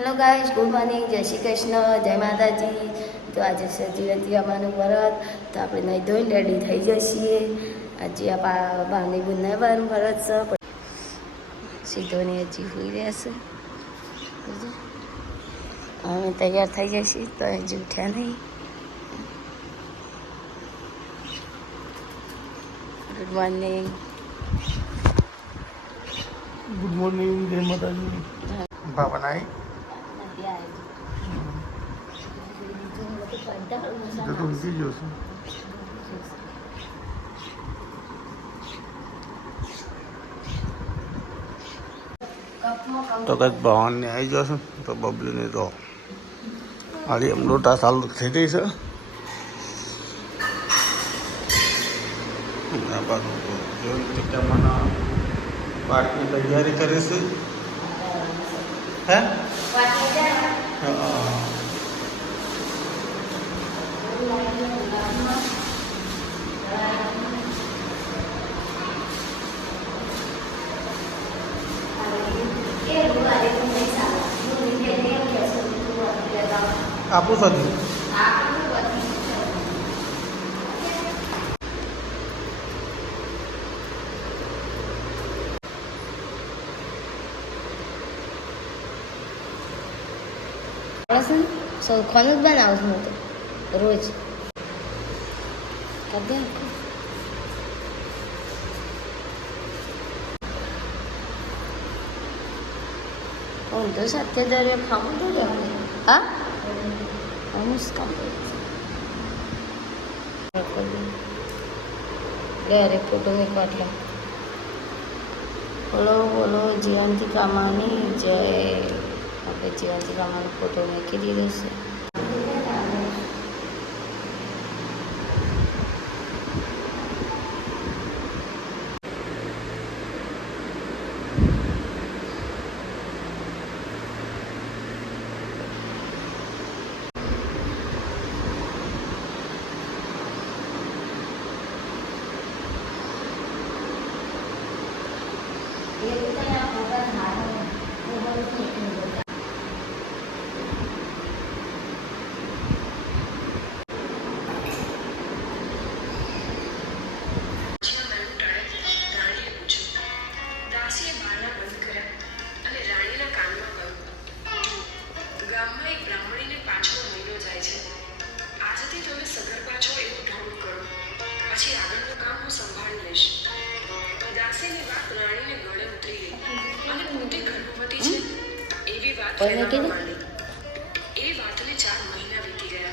Hello guys good morning જય શ્રી કૃષ્ણ જય માતાજી. તો આજે સજી જીવંતી અમારું વ્રત. તો આપણે નહીં ધોઈને રેડી થઈ જઈએ. આજે આ બા બાની નહીં બારનું વ્રત છે. પણ સીધોની હજી હોઈ રહેશે? અમે તૈયાર થઈ જઈશું તો હજી ઉઠ્યા નહીં. ગુડ મોર્નિંગ ગુડ મોર્નિંગ જય માતાજી. બાબા નાઈ તો તો ઊંઘી ગયો છું, તો કઈ ભવાનને આવી જશે તો બબલીને તો હાલી એમ લોટા ચાલુ થઈ ગઈ છે. આ બાજુ તો જોઈ ચિત્તામાના પાઠની તૈયારી કરે છે હે હા આપું સદી લસણ સૌખાનું જ બનાવું છું હું જ રોજ કરી દે કોણ તો સત્ય દરે ખાવું તો હા લે અરે ફોટો મેં કાઢલા બોલો બોલો જીવંતી કામાની જય આપણે જીવંતી કામાનો ફોટો મૂકી દીધો છે. જ્યાં. કોઈને કીધું? એ વાતને ચાર મહિના વીતી ગયા.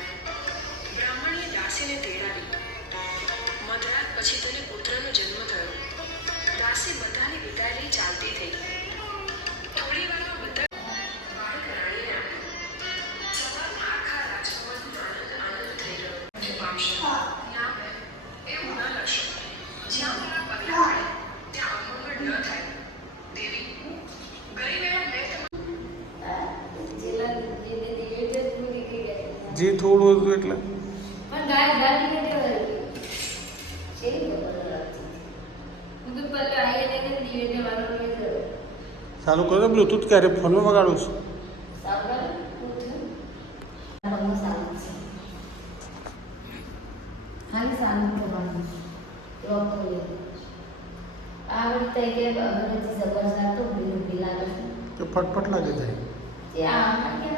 બ્રાહ્મણીએ દાસીને તેડાવી. મધરાત પછી તેને પુત્રનો જન્મ થયો. દાસી બધાની વિદાય લઈ ચાલતી થઈ. સારું કરો બ્લુટૂથ ક્યારે? ફોનમાં વગાડું છું. ફટફટ લાગે બહુ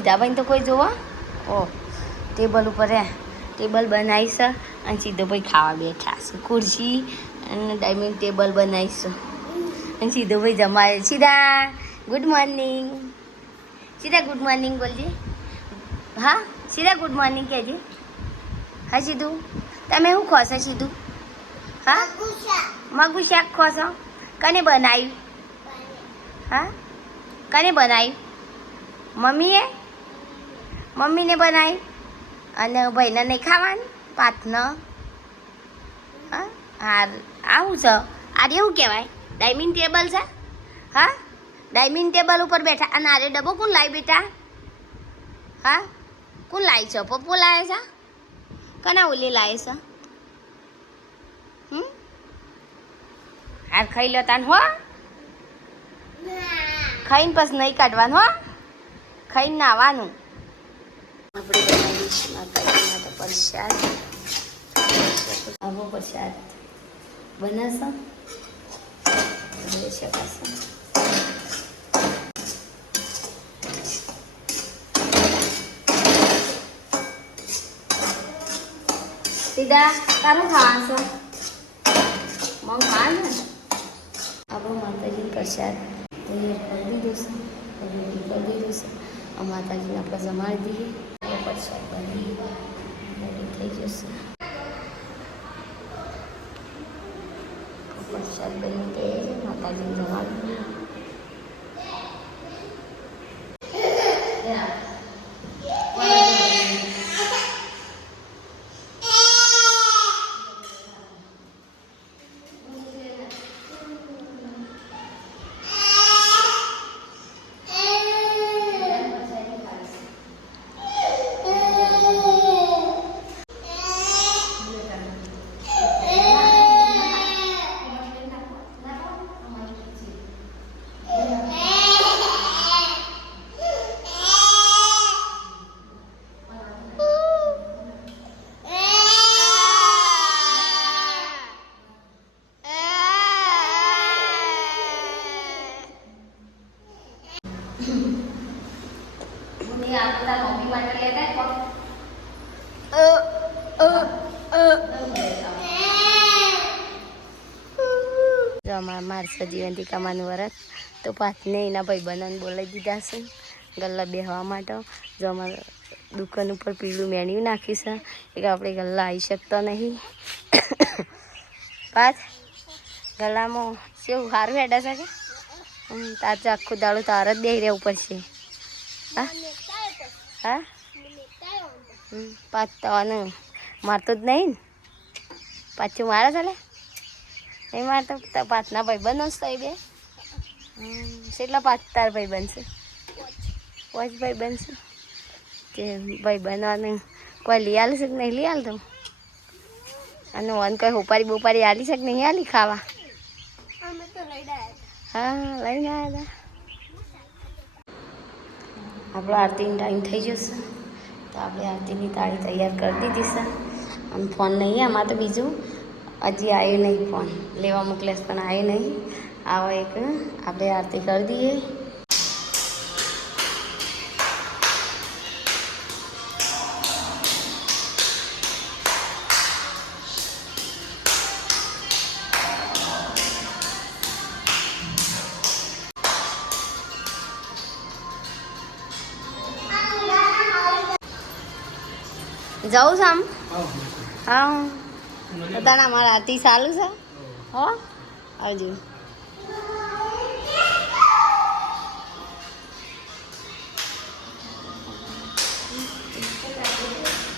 સીધાભાઈ તો કોઈ જોવા? ઓહ ટેબલ ઉપર હે. ટેબલ બનાવીશ અને સીધો ભાઈ ખાવા બેઠા છે. ખુરશી અને ડાઇનિંગ ટેબલ બનાવીશું અને સીધો ભાઈ જમાય સીધા, ગુડ મોર્નિંગ. સીધા ગુડ મોર્નિંગ બોલજે. હા, સીધા ગુડ મોર્નિંગ કહેજે. હા, સીધું. તમે શું ખો છો, સીધું? હા? મગું શાક ખો છો? કને બનાવ્યું? હા? કને બનાવ્યું? મમ્મીએ? મમ્મીને બનાવી અને ભાઈને નહીં ખાવાનું પાથન હા હાર આવું છે. આરે એવું કહેવાય. ડાઇનિંગ ટેબલ છે. હા ડાઇનિંગ ટેબલ ઉપર બેઠા અને આરે ડબ્બો કોણ લાવી બેટા? હા કોણ લાવી છે? પપ્પો લાવે છે? કના ઓલી લાવે છે? હમ? હાર ખાઈ લો તાન હો ખાઈને પછી નહીં કાઢવાનું હો. ખાઈને નાવાનું. આપણે બનાવીશું માતાજી માટે પ્રસાદ. આવો પ્રસાદ. બનાવશો? જોઈ શકાશે. સીધા તારું ખાવાનું છે. મગ ખાવાનું આપણો માતાજી પ્રસાદ. તૈયાર કરી દીધો છે. કરી દીધો છે. માતાજીને આપણે જમાડી દઈએ. પ્રસાદ બની રેડી થઈ જશે પ્રસાદ બની તે માતાજીને જમાડી મમ્મી, આ જો અમારા મારસા જીવંતી કમાનું વરત, તો પાથને એના ભાઈબંધોને બોલાવી દીધા છે, ગલ્લા બેહવા માટે. જો અમારા દુકાન ઉપર પીળું મેન્યુ નાખ્યું એક આપણે ગલ્લા આવી શકતા નહીં. પાછ ગલામાં કેવું સારું હેડા છે કે? તાર તો આખું દાડું તાર જ દઈ રહેવું પડશે. હા? હા? હમ, પાછ તવાનું મારતો જ નહીં પાછું મારે ચાલે એ મારતો ત- પાછના ભાઈ બંધ હશે બે. કેટલા પાછ તાર ભાઈ બનશે પાંચ ભાઈ બનશે તે ભાઈ બનવાનું કોઈ લઈ આલશે કે નહીં લઈ આલતું અને વન કોઈ હોપારી બોપારી આલી છે કે નહીં આલી ખાવા? હા લઈને આવ્યા હતા આપણો આરતીનો ટાઈમ થઈ જશે તો આપણે આરતીની તાળી તૈયાર કરી દીધી છે. આમ ફોન નહીં, આમાં તો બીજું. હજી આવ્યું નહીં ફોન. લેવા મોકલે પણ આવ્યું નહીં. આવો એક આપણે આરતી કરી દઈએ. જવું છે આમ. હા પોતાના મારા આરતી ચાલુ છે. હો આવજો.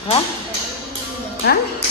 હા હા?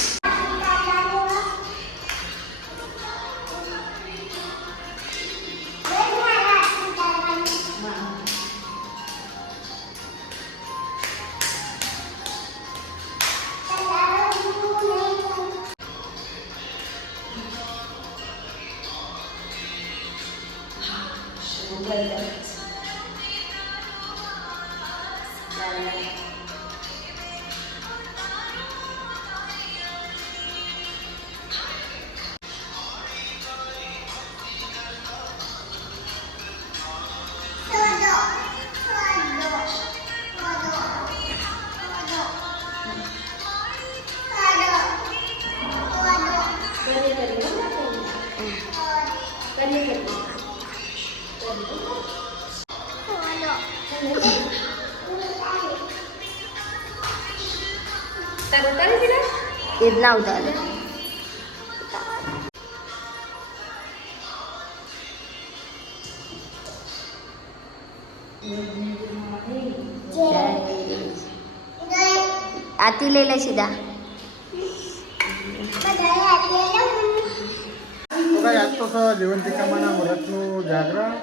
એ જ ના ઉતારે. આરતી લઈ લે સીધા. આજ તો સર જીવંતિકામાના વ્રતનું જાગરણ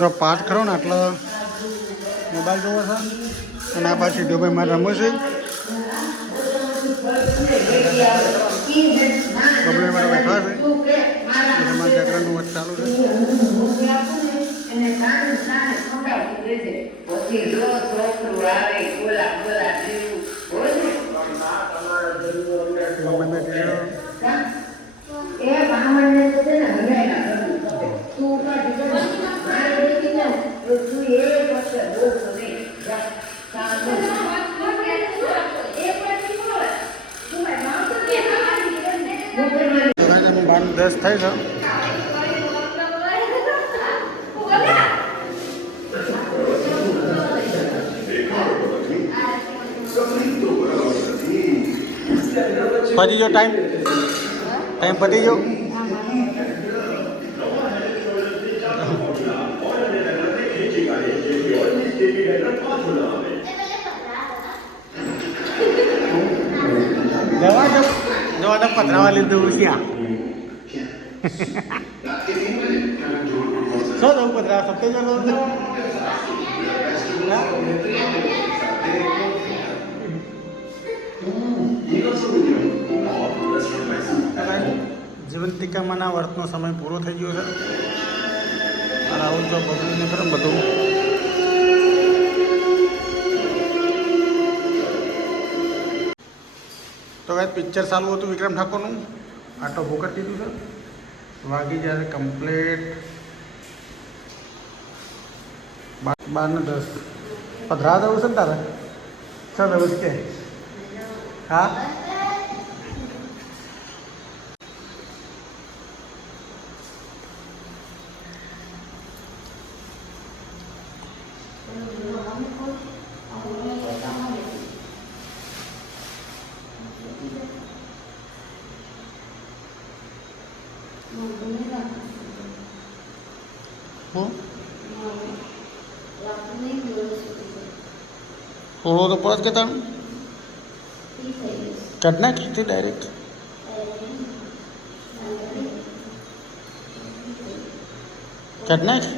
જો પાઠ કરો ને આટલો મોબાઈલ જોવો છે. અને આ પાછી દુબઈમાં રમું છે. બબલે મારા બેઠા છે તમારા જાગરણનું વ્રત ચાલુ છે બબલે બેઠી છે. તો કાંઈ એનું બાર દસ થાય છે. પતી ગયો ટાઈમ ટાઈમ પતી ગયો? જવા દો. જવા દો પધરાવા લીધું શ્યા શું જવું પધરાવા સત્ય જતો જીવંતિકામાંના વર્તનો સમય પૂરો થઈ ગયો છે અને આવું તો બગડીને ખરું બધું તો કાંઈ પિક્ચર ચાલુ હતું વિક્રમ ઠાકોરનું આટો ભૂકર કીધું છે વાગી જ્યારે કમ્પ્લેટ બાર ને દસ. પધરા જવું છે ને તારે? ચાલ જવું કે. હા? હું થોડો તો પરત કે તાણ કાઢ નાખ તે ડાયરેક્ટ કાઢ નાખ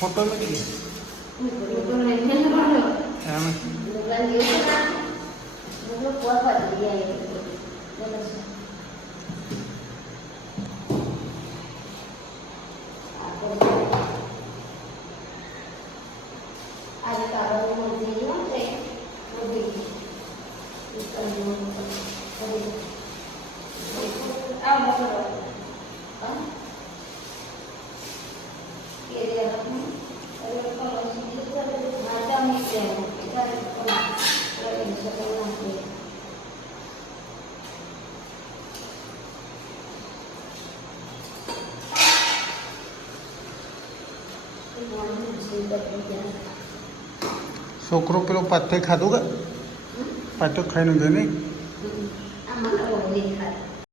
फोटो में की फोटो में नहीं मारो हां मोबाइल दियो ना वो को पर दिया है છોકરો પેલો પાથે ખાધું કે? પાછો ખાઈને ગયો નહીં